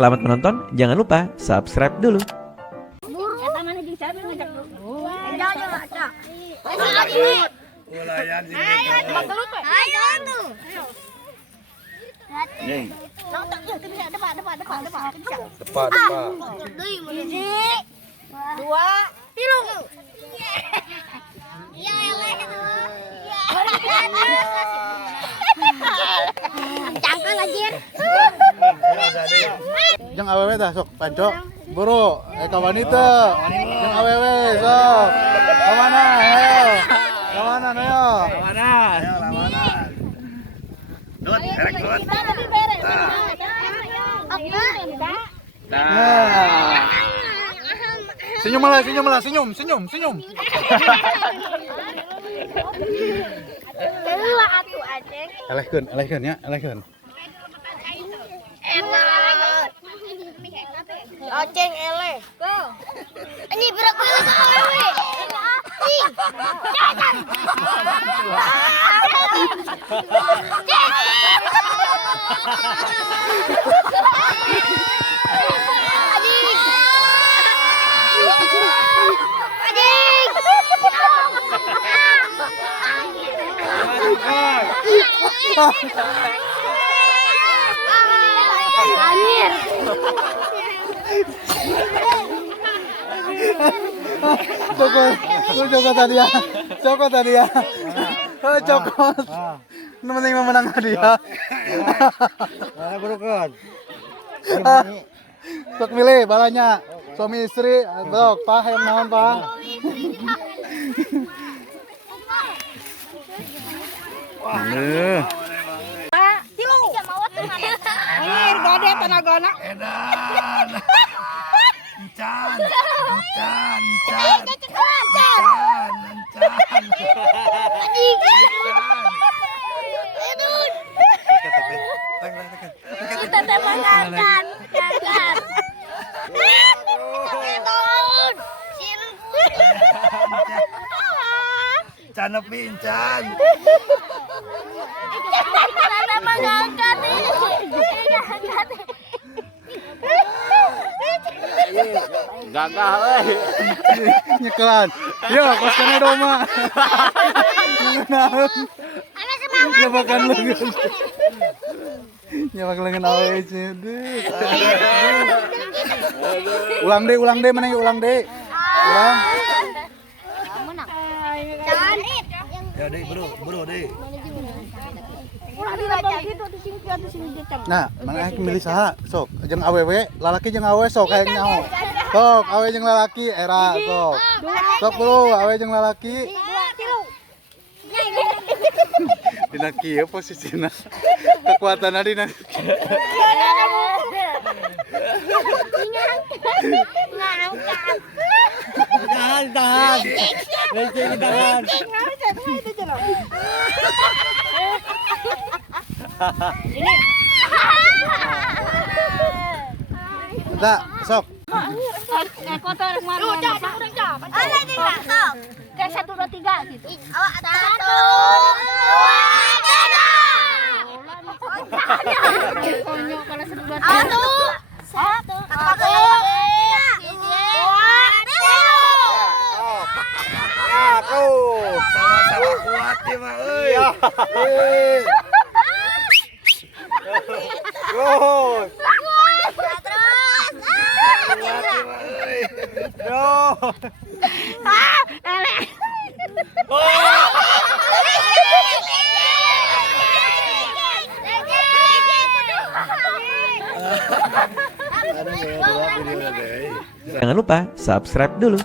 Selamat menonton, jangan lupa subscribe dulu. Yang awewe dah sok pancok buru kawan itu yang awewe sok kemana ayo kemana ayo senyum malah senyum alehkeun ya alehkeun Oceng eleh. Ini berak berak awewe. Ih. Jangan. Anjir. Cokot tadi ya. Cokot. Penting memenang hadiah. Mana burukan? Sok milih balanya. Suami istri, sok Pak yang naon Pak? Anjir, gede tenagana. Edan. Encan. Kita temankan. Can pincan. Kita mengangkat Gagah euy. Nyekelan. Yo, kos kana doma. Naon? Nyebakan leungeun. Nyebakan leungeun awe cedek. Ulang deh mana ulang deh. Ulang. Ya deh, bro deh. Nah, mana milih saha? Sok, jeung awewe, lalaki jeung awewe sok hayang nyaho. Sok, awewe jeung lalaki era sok. Sok bro, awewe jeung lalaki. Dina kieu posisina. Kekuatanna dina. Tahan. Leceh tahan. Ini. Dah, sok. Kotor mana? Udah. Ada di belakang. Kayak 1 2 3 gitu. Awak 1 2 3. Konyol kalau 1 2 3. 1 Aku sama-sama kuat ya mah euy. Terus. Jangan lupa subscribe dulu.